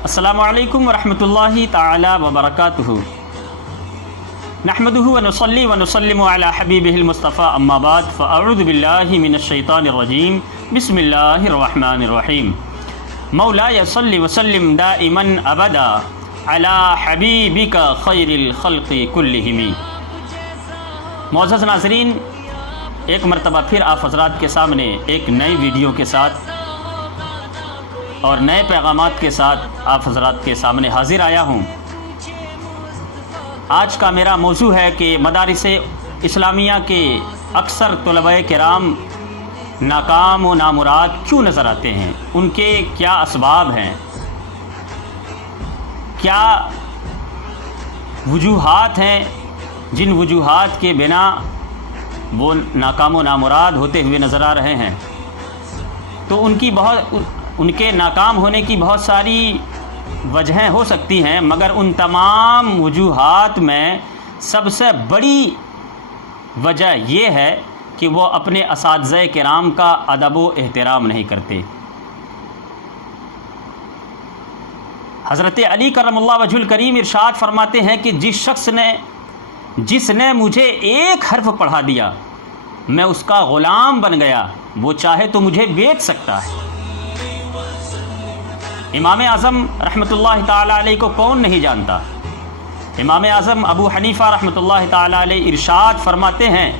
السلام علیکم ورحمۃ اللہ تعالی وبرکاتہ۔ نحمده ونصلي ونسلم على حبیبہ المصطفى اما بعد فاعوذ باللہ من الشیطان الرجیم بسم اللہ الرحمن الرحیم۔ مولاي صل وسلم دائما ابدا على حبیبک خیر الخلق کلہم۔ معزز ناظرین، ایک مرتبہ پھر آپ حضرات کے سامنے ایک نئی ویڈیو کے ساتھ اور نئے پیغامات کے ساتھ آپ حضرات کے سامنے حاضر آیا ہوں۔ آج کا میرا موضوع ہے کہ مدارس اسلامیہ کے اکثر طلباء کرام ناکام و نامراد کیوں نظر آتے ہیں، ان کے کیا اسباب ہیں، کیا وجوہات ہیں جن وجوہات کے بنا وہ ناکام و نامراد ہوتے ہوئے نظر آ رہے ہیں۔ تو ان کے ناکام ہونے کی بہت ساری وجہیں ہو سکتی ہیں، مگر ان تمام وجوہات میں سب سے بڑی وجہ یہ ہے کہ وہ اپنے اساتذہ کرام کا ادب و احترام نہیں کرتے۔ حضرت علی کرم اللہ وجہ الکریم ارشاد فرماتے ہیں کہ جس نے مجھے ایک حرف پڑھا دیا میں اس کا غلام بن گیا، وہ چاہے تو مجھے بیچ سکتا ہے۔ امام اعظم رحمۃ اللہ تعالی علیہ کو کون نہیں جانتا؟ امام اعظم ابو حنیفہ رحمۃ اللہ تعالی علیہ ارشاد فرماتے ہیں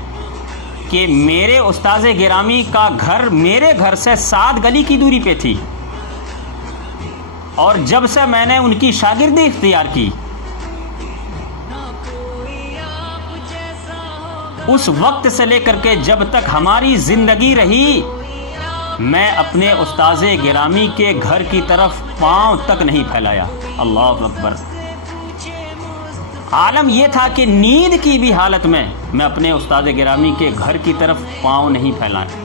کہ میرے استاذ گرامی کا گھر میرے گھر سے 7 گلی کی دوری پہ تھی، اور جب سے میں نے ان کی شاگردی اختیار کی اس وقت سے لے کر کے جب تک ہماری زندگی رہی میں اپنے استاذ گرامی کے گھر کی طرف پاؤں تک نہیں پھیلایا۔ اللہ اکبر۔ عالم یہ تھا کہ نیند کی بھی حالت میں اپنے استاذ گرامی کے گھر کی طرف پاؤں نہیں پھیلایا۔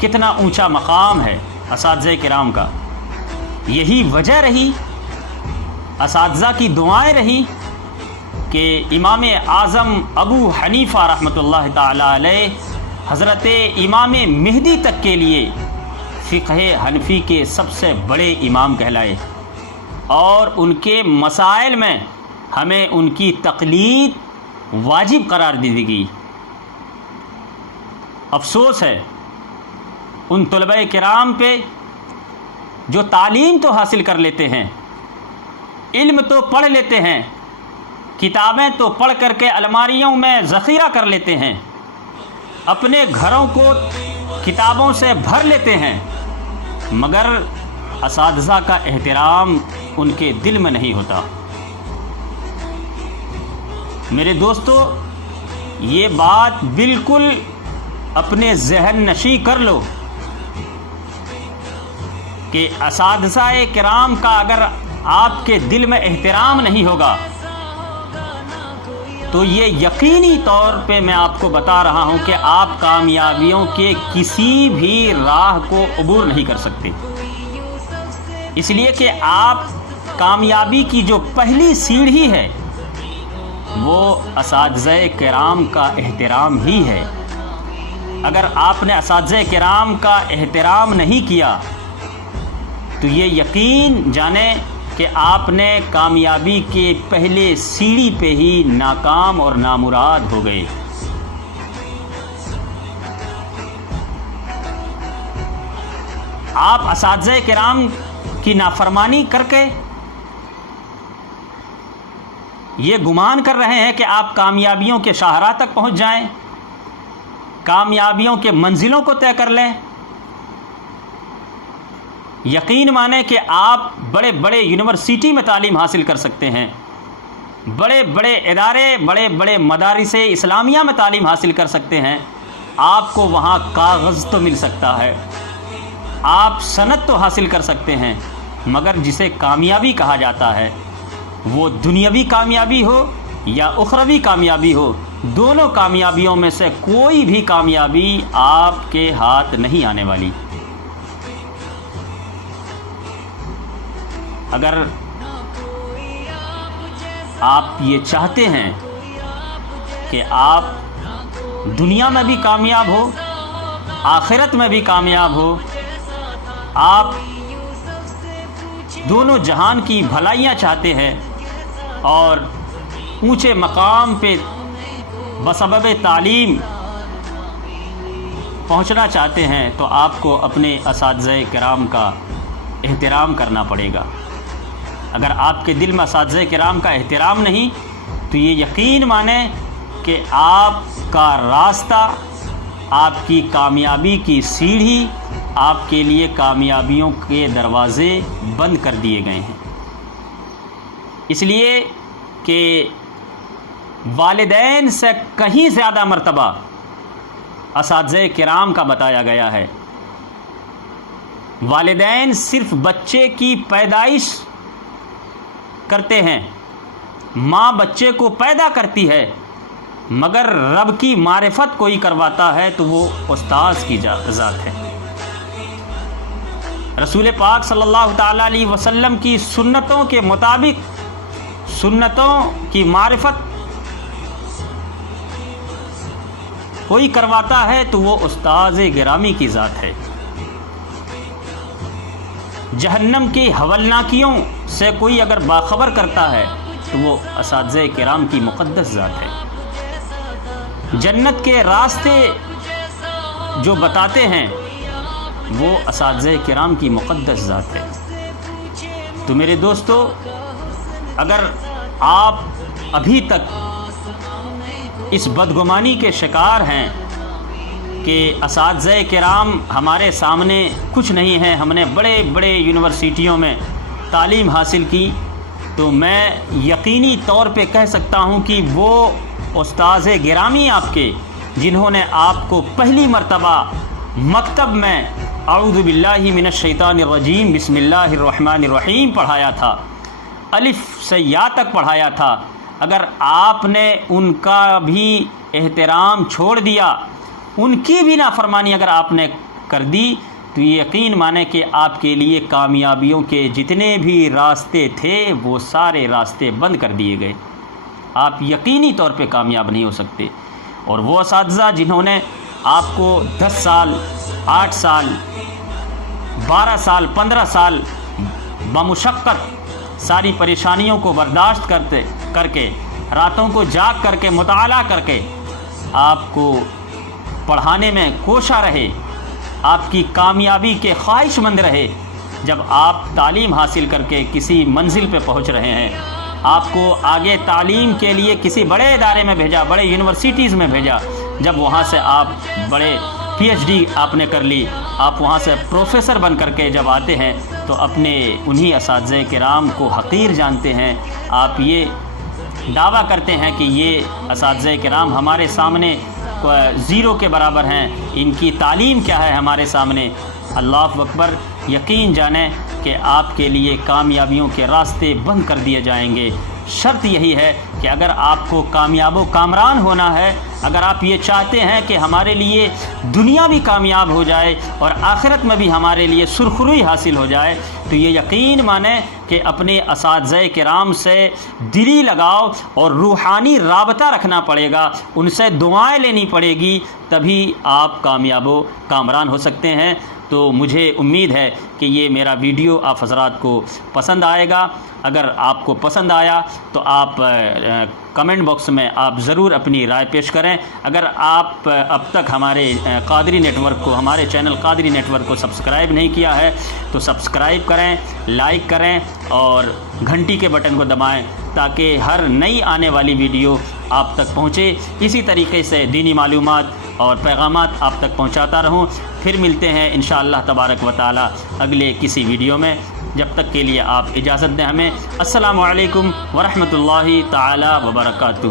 کتنا اونچا مقام ہے اساتذہ کرام کا۔ یہی وجہ رہی، اساتذہ کی دعائیں رہی کہ امام اعظم ابو حنیفہ رحمۃ اللہ تعالی علیہ حضرت امام مہدی تک کے لیے فقہ حنفی کے سب سے بڑے امام کہلائے، اور ان کے مسائل میں ہمیں ان کی تقلید واجب قرار دی گئی۔ افسوس ہے ان طلباء کرام پہ جو تعلیم تو حاصل کر لیتے ہیں، علم تو پڑھ لیتے ہیں، کتابیں تو پڑھ کر کے الماریوں میں ذخیرہ کر لیتے ہیں، اپنے گھروں کو کتابوں سے بھر لیتے ہیں، مگر اساتذہ کا احترام ان کے دل میں نہیں ہوتا۔ میرے دوستو، یہ بات بالکل اپنے ذہن نشی کر لو کہ اساتذہ کرام کا اگر آپ کے دل میں احترام نہیں ہوگا تو یہ یقینی طور پہ میں آپ کو بتا رہا ہوں کہ آپ کامیابیوں کے کسی بھی راہ کو عبور نہیں کر سکتے، اس لیے کہ آپ کامیابی کی جو پہلی سیڑھی ہے وہ اساتذہ کرام کا احترام ہی ہے۔ اگر آپ نے اساتذہ کرام کا احترام نہیں کیا تو یہ یقین جانیں کہ آپ نے کامیابی کے پہلے سیڑھی پہ ہی ناکام اور نامراد ہو گئے۔ آپ اساتذہ کرام کی نافرمانی کر کے یہ گمان کر رہے ہیں کہ آپ کامیابیوں کے شاہراہ تک پہنچ جائیں، کامیابیوں کے منزلوں کو طے کر لیں۔ یقین مانیں کہ آپ بڑے بڑے یونیورسٹی میں تعلیم حاصل کر سکتے ہیں، بڑے بڑے ادارے، بڑے بڑے مدارس اسلامیہ میں تعلیم حاصل کر سکتے ہیں، آپ کو وہاں کاغذ تو مل سکتا ہے، آپ سند تو حاصل کر سکتے ہیں، مگر جسے کامیابی کہا جاتا ہے وہ دنیاوی کامیابی ہو یا اخروی کامیابی ہو، دونوں کامیابیوں میں سے کوئی بھی کامیابی آپ کے ہاتھ نہیں آنے والی۔ اگر آپ یہ چاہتے ہیں کہ آپ دنیا میں بھی کامیاب ہو، آخرت میں بھی کامیاب ہو، آپ دونوں جہان کی بھلائیاں چاہتے ہیں اور اونچے مقام پہ بسبب تعلیم پہنچنا چاہتے ہیں تو آپ کو اپنے اساتذہ کرام کا احترام کرنا پڑے گا۔ اگر آپ کے دل میں اساتذہ کرام کا احترام نہیں تو یہ یقین مانیں کہ آپ کا راستہ، آپ کی کامیابی کی سیڑھی، آپ کے لیے کامیابیوں کے دروازے بند کر دیے گئے ہیں۔ اس لیے کہ والدین سے کہیں زیادہ مرتبہ اساتذہ کرام کا بتایا گیا ہے۔ والدین صرف بچے کی پیدائش کرتے ہیں، ماں بچے کو پیدا کرتی ہے، مگر رب کی معرفت کوئی کرواتا ہے تو وہ استاذ کی ذات ہے۔ رسول پاک صلی اللہ تعالیٰ علیہ وسلم کی سنتوں کے مطابق سنتوں کی معرفت کوئی کرواتا ہے تو وہ استاذ گرامی کی ذات ہے۔ جہنم کی ہولناکیوں سے کوئی اگر باخبر کرتا ہے تو وہ اساتذہ کرام کی مقدس ذات ہے۔ جنت کے راستے جو بتاتے ہیں وہ اساتذہ کرام کی مقدس ذات ہے۔ تو میرے دوستو، اگر آپ ابھی تک اس بدگمانی کے شکار ہیں کہ اساتذہ کرام ہمارے سامنے کچھ نہیں ہیں، ہم نے بڑے بڑے یونیورسٹیوں میں تعلیم حاصل کی، تو میں یقینی طور پہ کہہ سکتا ہوں کہ وہ استاذ گرامی آپ کے جنہوں نے آپ کو پہلی مرتبہ مکتب میں اعوذ باللہ من الشیطان الرجیم بسم اللہ الرحمن الرحیم پڑھایا تھا، الف سے یا تک پڑھایا تھا، اگر آپ نے ان کا بھی احترام چھوڑ دیا، ان کی بھی نافرمانی اگر آپ نے کر دی، تو یہ یقین مانیں کہ آپ کے لیے کامیابیوں کے جتنے بھی راستے تھے وہ سارے راستے بند کر دیے گئے۔ آپ یقینی طور پہ کامیاب نہیں ہو سکتے۔ اور وہ اساتذہ جنہوں نے آپ کو 10 سال 8 سال 12 سال 15 سال بمشقت ساری پریشانیوں کو برداشت کر کے راتوں کو جاگ کر کے مطالعہ کر کے آپ کو پڑھانے میں کوشاں رہے، آپ کی کامیابی کے خواہش مند رہے، جب آپ تعلیم حاصل کر کے کسی منزل پہ پہنچ رہے ہیں، آپ کو آگے تعلیم کے لیے کسی بڑے ادارے میں بھیجا، بڑے یونیورسٹیز میں بھیجا، جب وہاں سے آپ بڑے پی ایچ ڈی آپ نے کر لی، آپ وہاں سے پروفیسر بن کر کے جب آتے ہیں تو اپنے انہی اساتذہ کرام کو حقیر جانتے ہیں۔ آپ یہ دعویٰ کرتے ہیں کہ یہ اساتذہ کرام ہمارے سامنے زیرو کے برابر ہیں، ان کی تعلیم کیا ہے ہمارے سامنے۔ اللہ اکبر، یقین جانیں کہ آپ کے لیے کامیابیوں کے راستے بند کر دیے جائیں گے۔ شرط یہی ہے کہ اگر آپ کو کامیاب و کامران ہونا ہے، اگر آپ یہ چاہتے ہیں کہ ہمارے لیے دنیا بھی کامیاب ہو جائے اور آخرت میں بھی ہمارے لیے سرخروئی حاصل ہو جائے، تو یہ یقین مانیں کہ اپنے اساتذہ کرام سے دلی لگاؤ اور روحانی رابطہ رکھنا پڑے گا، ان سے دعائیں لینی پڑے گی، تبھی آپ کامیاب و کامران ہو سکتے ہیں۔ تو مجھے امید ہے کہ یہ میرا ویڈیو آپ حضرات کو پسند آئے گا۔ اگر آپ کو پسند آیا تو آپ کمنٹ باکس میں آپ ضرور اپنی رائے پیش کریں۔ اگر آپ اب تک ہمارے قادری نیٹ ورک کو، ہمارے چینل قادری نیٹ ورک کو سبسکرائب نہیں کیا ہے تو سبسکرائب کریں، لائک کریں اور گھنٹی کے بٹن کو دبائیں تاکہ ہر نئی آنے والی ویڈیو آپ تک پہنچے۔ اسی طریقے سے دینی معلومات اور پیغامات آپ تک پہنچاتا رہوں۔ پھر ملتے ہیں انشاءاللہ تبارک و تعالی اگلے کسی ویڈیو میں، جب تک کے لیے آپ اجازت دیں ہمیں۔ السلام علیکم ورحمۃ اللہ تعالی وبرکاتہ۔